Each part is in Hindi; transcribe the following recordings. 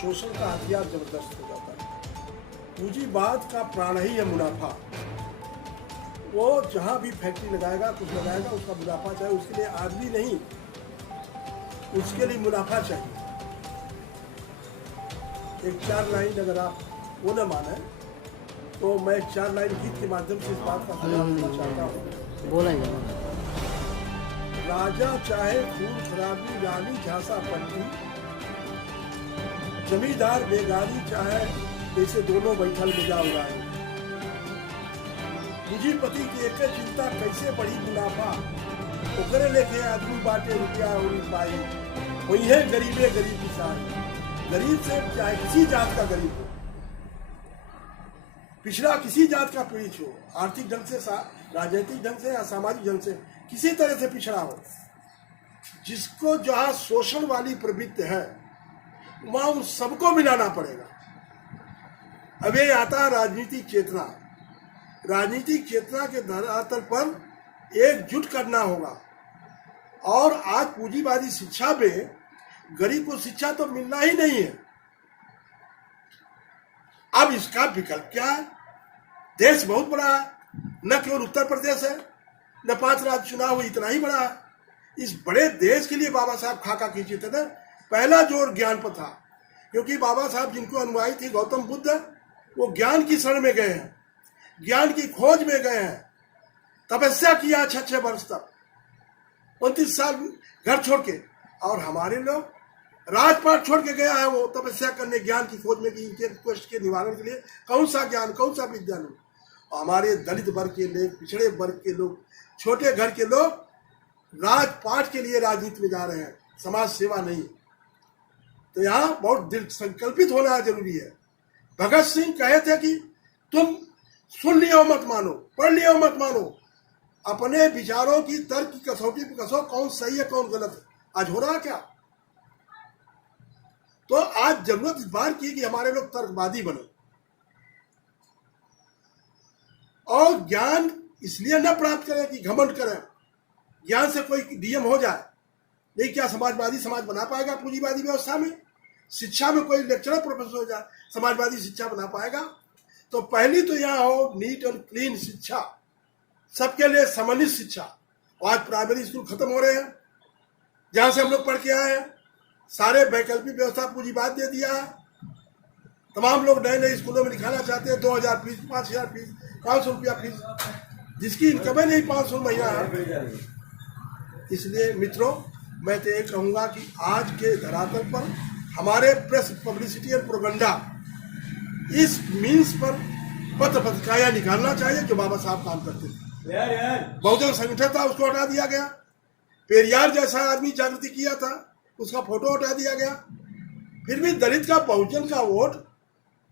शोषण का हथियार जबरदस्त हो जाता है। पूंजीवाद का प्राण ही है मुनाफा। वो जहां भी फैक्ट्री लगाएगा, कुछ लगाएगा, उसका मुनाफा चाहिए। उसके लिए आदमी नहीं, उसके लिए मुनाफा चाहिए। एक 4 लाइन अगर आप वो न माने तो मैं 4 लाइन गीत के माध्यम से इस बात का सुझाव देना चाहता हूँ। बोला राजा चाहे खून खराबी, रानी झांसा पट्टी, जमींदार बेगारी चाहे, ऐसे दोनों बैठल मिजा उड़ाए। पूंजीपति की एक चिंता कैसे बढ़ी मुनाफा, ओकरे लेके आदमी बाटे रुपया और पाई। वही है गरीबे गरीब किसान। गरीब से चाहे किसी जात का गरीब हो, पिछड़ा किसी जात का पीड़ित हो, आर्थिक ढंग से, राजनीतिक ढंग से या सामाजिक ढंग से किसी तरह से पिछड़ा हो, जिसको जहां शोषण वाली प्रवृत्ति है वहां उन सबको मिलाना पड़ेगा। अब ये आता है राजनीतिक चेतना। राजनीतिक चेतना के धरातल पर एकजुट करना होगा। और आज पूंजीवादी शिक्षा में गरीब को शिक्षा तो मिलना ही नहीं है। अब इसका विकल्प क्या है? देश बहुत बड़ा है, न केवल उत्तर प्रदेश है, न 5 राज्य चुनाव हुई, इतना ही बड़ा है। इस बड़े देश के लिए बाबा साहब खाका खींचे थे। पहला जोर ज्ञान पर था, क्योंकि बाबा साहब जिनको अनुयायी थे गौतम बुद्ध, वो ज्ञान की शरण में गए हैं, ज्ञान की खोज में गए हैं। तपस्या किया 6 वर्ष तक, 29 साल घर छोड़ के। और हमारे लोग राजपाट छोड़ के गया है वो तपस्या करने, ज्ञान की खोज में, कि इनके कष्ट के निवारण के लिए कौन सा ज्ञान, कौन सा विद्या लूं। हमारे दलित वर्ग के लोग, पिछड़े वर्ग के लोग, छोटे घर के लोग राजपाट के लिए राजनीति में जा रहे हैं, समाज सेवा नहीं। तो यहाँ बहुत दृढ़ संकल्पित होना जरूरी है। भगत सिंह कहे थे कि तुम सुन लियो मत मानो, पढ़ लियो मत मानो, अपने विचारों की तर्क की कसौटी पर कसो, कौन सही है कौन गलत है। आज हो रहा क्या? तो आज जरूरत इस बात की कि हमारे लोग तर्कवादी बने और ज्ञान इसलिए न प्राप्त करें कि घमंड करें, ज्ञान से कोई डीएम हो जाए। नहीं, क्या समाजवादी समाज बना पाएगा पूंजीवादी व्यवस्था में? शिक्षा में कोई लेक्चरर प्रोफेसर हो जाए, समाजवादी शिक्षा बना पाएगा? तो पहली तो यहाँ हो नीट और क्लीन शिक्षा, सबके लिए समन्वित शिक्षा। आज प्राइमरी स्कूल खत्म हो रहे हैं, जहां से हम लोग पढ़ के आए हैं। सारे वैकल्पिक व्यवस्था पूंजीवाद दे दिया है। तमाम लोग नए नए स्कूलों में लिखाना चाहते हैं। 2000 फीस, 5000 फीस, 500 रुपया फीस, जिसकी इनकम है नहीं 500 महीना है। इसलिए मित्रों, मैं तो ये कहूँगा कि आज के धरातल पर हमारे प्रेस पब्लिसिटी और प्रोपेगेंडा, इस मीन्स पर पत्र पत्रिकाएं निकालना चाहिए जो बाबा साहब काम करते थे। बहुजन संगठन था, उसको हटा दिया गया। पेरियार जैसा आदमी जागृति किया था, उसका फोटो हटा दिया गया। फिर भी दलित का, बहुजन का वोट,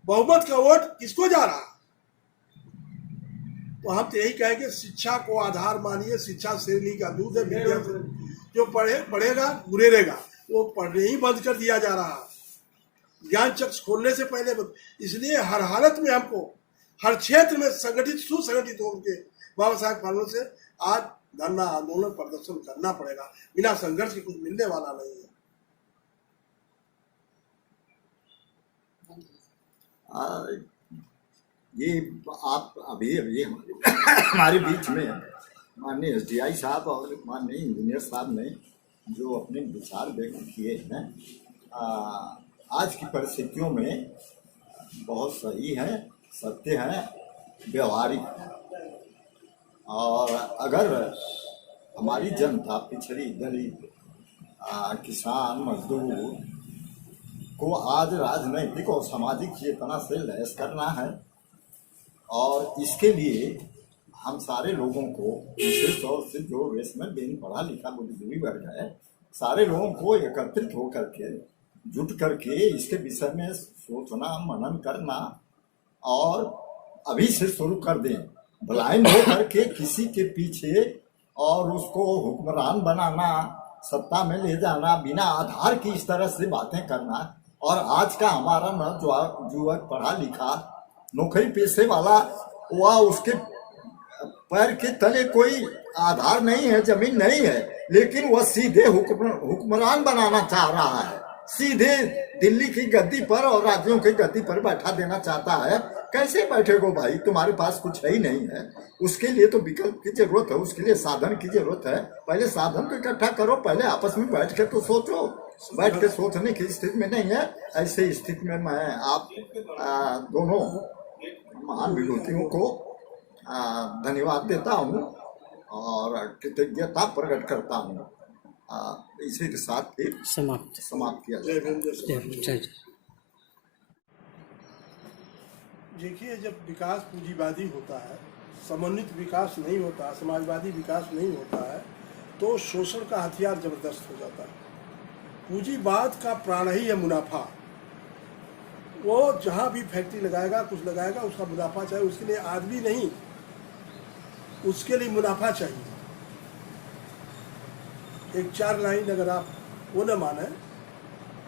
बहुमत का वोट किसको जा रहा? तो हम तो यही कहेंगे, शिक्षा को आधार मानिए। शिक्षा शेरनी का दूध है। विद्या जो पढ़ेगा गुरेरेगा, वो पढ़ने ही बंद कर दिया जा रहा। ज्ञान चक्ष खोलने से पहले इसलिए हर हालत में हमको हर क्षेत्र में संगठित, सुसंगठित होकर बाबा साहब पालनों से आज धरना, आंदोलन, प्रदर्शन करना पड़ेगा। बिना संघर्ष के कुछ मिलने वाला नहीं है। ये आप अभी हमारे बीच में माननीय SDI साहब और माननीय इंजीनियर साहब ने जो अपने विचार व्यक्त किए हैं, आज की परिस्थितियों में बहुत सही है, सत्य है, व्यवहारिक है। और अगर हमारी जनता, पिछड़ी, दलित, किसान, मजदूर को आज राजनैतिक और सामाजिक चेतना से लैस करना है, और इसके लिए हम सारे लोगों को, विशेष तौर से जो वेस्टमेंट बिन पढ़ा लिखा बुद्धिजीवी वर्ग है, सारे लोगों को एकत्रित होकर के, जुट करके इसके विषय में सोचना, मनन करना और अभी से शुरू कर दें। ब्लाइंड हो करके किसी के पीछे और उसको हुक्मरान बनाना, सत्ता में ले जाना, बिना आधार की इस तरह से बातें करना। और आज का हमारा युवक पढ़ा लिखा, नौकरी पेशे वाला, वह उसके पैर के तले कोई आधार नहीं है, जमीन नहीं है, लेकिन वह सीधे हुक्मरान बनाना चाह रहा है, सीधे दिल्ली की गद्दी पर और राज्यों की गद्दी पर बैठा देना चाहता है। कैसे बैठेगो भाई, तुम्हारे पास कुछ है ही नहीं है। उसके लिए तो विकल्प की जरूरत है, उसके लिए साधन की जरूरत है। पहले साधन को इकट्ठा करो, पहले आपस में बैठ के तो सोचो। बैठ के सोचने की स्थिति में नहीं है। ऐसे स्थिति में मैं आप दोनों महान विभूतियों को धन्यवाद देता हूँ और कृतज्ञता प्रकट करता हूँ। इसी के साथ फिर समाप्त किया जाए। देखिए, जब विकास पूंजीवादी होता है, समन्वित विकास नहीं होता, समाजवादी विकास नहीं होता है, तो शोषण का हथियार जबरदस्त हो जाता है। पूंजीवाद का प्राण ही है मुनाफा। वो जहाँ भी फैक्ट्री लगाएगा, कुछ लगाएगा, उसका मुनाफा चाहिए। उसके लिए आदमी नहीं, उसके लिए मुनाफा चाहिए। एक 4 लाइन अगर आप वो न माने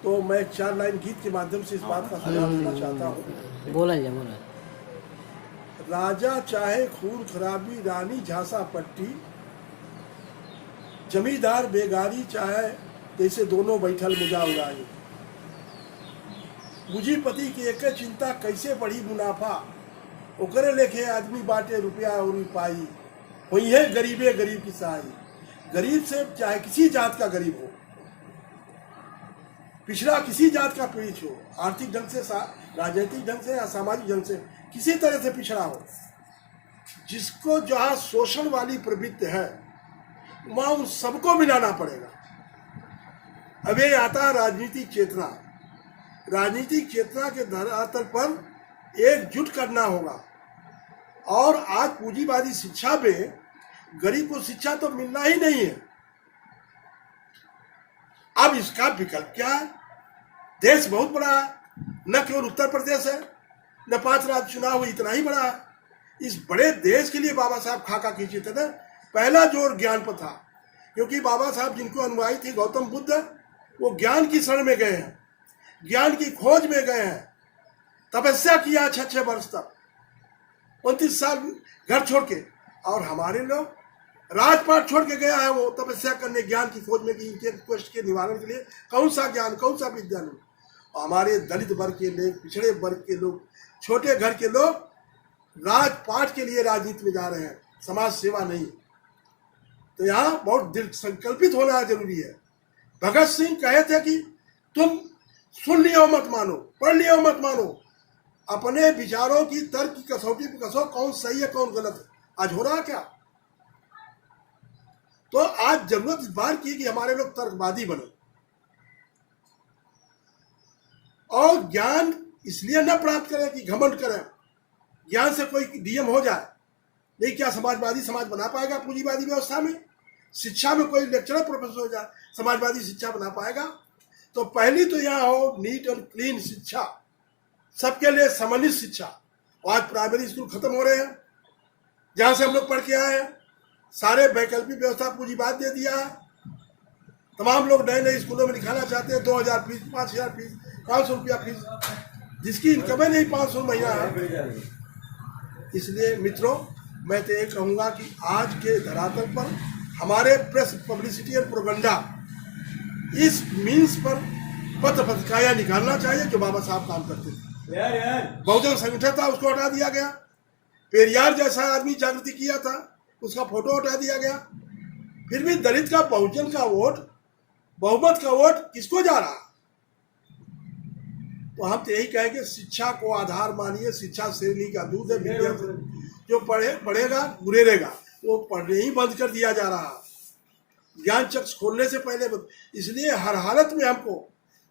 तो मैं एक 4 लाइन गीत के माध्यम से इस बात का सुझाव देना चाहता हूँ। बोला राजा चाहे खून खराबी, रानी झांसा पट्टी, जमींदार बेगारी चाहे जैसे दोनों बैठल मुजा उड़ाई। पूंजीपति की एक चिंता कैसे बढ़ी मुनाफा, ओकरे लेखे आदमी बांटे रुपया और पाई। वही है गरीबे गरीब की सहाई। गरीब से चाहे किसी जात का गरीब हो, पिछड़ा किसी जात का पीड़ित हो, आर्थिक ढंग से, राजनीतिक ढंग से या सामाजिक ढंग से किसी तरह से पिछड़ा हो, जिसको जहाँ शोषण वाली प्रवृत्ति है वहाँ उन सबको मिलाना पड़ेगा। अब ये आता है राजनीतिक चेतना। राजनीतिक चेतना के धरातल पर एकजुट करना होगा। और आज पूंजीवादी शिक्षा में गरीब को शिक्षा तो मिलना ही नहीं है। अब इसका विकल्प क्या है? देश बहुत बड़ा है, न केवल उत्तर प्रदेश है, न 5 राज्य चुनाव हुई, इतना ही बड़ा है। इस बड़े देश के लिए बाबा साहब खाका खींचे थे ना। पहला जोर ज्ञान पर था, क्योंकि बाबा साहब जिनको अनुयायी थे गौतम बुद्ध, वो ज्ञान की शरण में गए हैं, ज्ञान की खोज में गए हैं। तपस्या किया 6 वर्ष तक, 29 साल घर छोड़ के। और हमारे लोग राजपाट छोड़ के गया है वो तपस्या करने, ज्ञान की खोज में, इनके क्वेश्चन के निवारण के लिए। कौन सा ज्ञान, कौन सा विद्या लूं? हमारे दलित वर्ग के लोग, पिछड़े वर्ग के लोग, छोटे घर के लोग राजपाट के लिए राजनीति में जा रहे हैं, समाज सेवा नहीं। तो यहाँ बहुत दृढ़ संकल्पित होना जरूरी है। भगत सिंह कहे थे कि तुम सुन लियो मत मानो, पढ़ लियो मत मानो, अपने विचारों की तर्क की कसौटी पर कसो, कौन सही है कौन गलत है। आज हो रहा क्या? तो आज जरूरत इस बात की कि हमारे लोग तर्कवादी बने और ज्ञान इसलिए न प्राप्त करें कि घमंड करें, ज्ञान से कोई डीएम हो जाए। नहीं, क्या समाजवादी समाज बना पाएगा पूंजीवादी व्यवस्था में? शिक्षा में कोई लेक्चरर प्रोफेसर हो जाए, समाजवादी शिक्षा बना पाएगा? तो पहली तो यहाँ हो नीट और क्लीन शिक्षा, सबके लिए समन्वित शिक्षा। आज प्राइमरी स्कूल खत्म हो रहे हैं, जहाँ से हम लोग पढ़ के आए हैं। सारे वैकल्पिक व्यवस्था पूंजीवाद दे दिया है। तमाम लोग नए नए स्कूलों में लिखाना चाहते हैं। 2000 फीस, 5000 फीस, 500 रुपया फीस, जिसकी इनकम नहीं 500 महीना है। इसलिए मित्रों, मैं तो ये कहूँगा कि आज के धरातल पर हमारे प्रेस, पब्लिसिटी और प्रोपेगेंडा, इस मीन्स पर पत्र पत्रिकाएं निकालना चाहिए जो बाबा साहब काम करते थे। बहुजन संगठन था, उसको हटा दिया गया। पेरियार जैसा आदमी जागृति किया था, उसका फोटो हटा दिया गया। फिर भी दलित का, बहुजन का वोट, बहुमत का वोट किसको जा रहा? तो हम तो यही कहेंगे, शिक्षा को आधार मानिए। शिक्षा शेरनी का दूध है। विद्यार्थी जो पढ़ेगा गुरेरेगा, वो पढ़ने ही बंद कर दिया जा रहा। ज्ञान चक्ष खोलने से पहले इसलिए हर हालत में हमको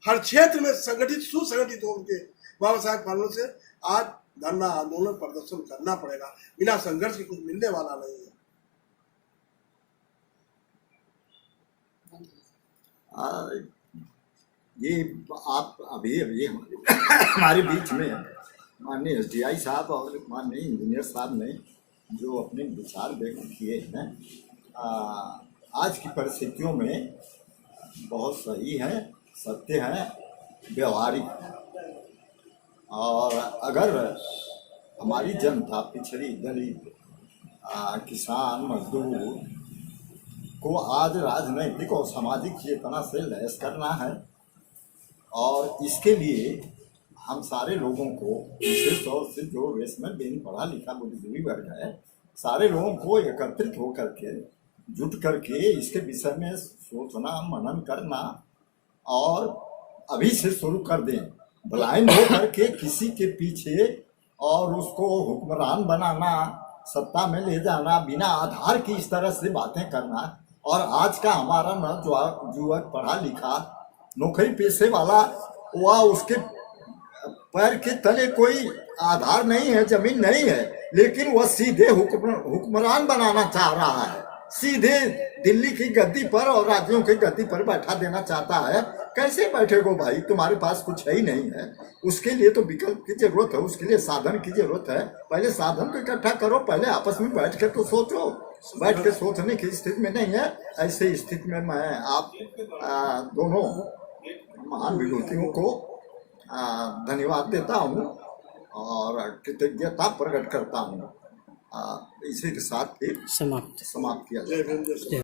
हर क्षेत्र में संगठित, सुसंगठित होकर बाबा साहब पालनों से आज धरना, आंदोलन, प्रदर्शन करना पड़ेगा। बिना संघर्ष के कुछ मिलने वाला नहीं है। ये आप अभी हमारे बीच में माननीय एसडीआई साहब और माननीय इंजीनियर साहब ने जो अपने विचार व्यक्त किए हैं, आज की परिस्थितियों में बहुत सही है, सत्य है, व्यवहारिक है। और अगर हमारी जनता, पिछड़ी, दलित, किसान, मजदूर को आज राजनैतिक और सामाजिक चेतना से लैस करना है, और इसके लिए हम सारे लोगों को, विशेष तौर से जो रेशनल बेन पढ़ा लिखा बुद्धिजीवी वर्ग है, सारे लोगों को एकत्रित होकर के जुट करके इसके विषय में सोचना, मनन करना और अभी से शुरू कर दें। ब्लाइंड हो करके किसी के पीछे और उसको हुक्मरान बनाना, सत्ता में ले जाना, बिना आधार की इस तरह से बातें करना। और आज का हमारा युवक पढ़ा लिखा नौकरी पेशे वाला, वह उसके पैर के तले कोई आधार नहीं है, जमीन नहीं है, लेकिन वह सीधे हुक्मरान बनाना चाह रहा है, सीधे दिल्ली की गद्दी पर और राज्यों की गद्दी पर बैठा देना चाहता है। कैसे बैठेगो भाई, तुम्हारे पास कुछ है ही नहीं है। उसके लिए तो विकल्प की जरूरत है, उसके लिए साधन की जरूरत है। पहले साधन को इकट्ठा करो, पहले आपस में बैठ के तो सोचो। बैठ के सोचने की स्थिति में नहीं है। ऐसे स्थिति में मैं आप दोनों महान विभूतियों को धन्यवाद देता हूँ और कृतज्ञता प्रकट करता हूँ। इसी के साथ फिर समाप्त किया जाए।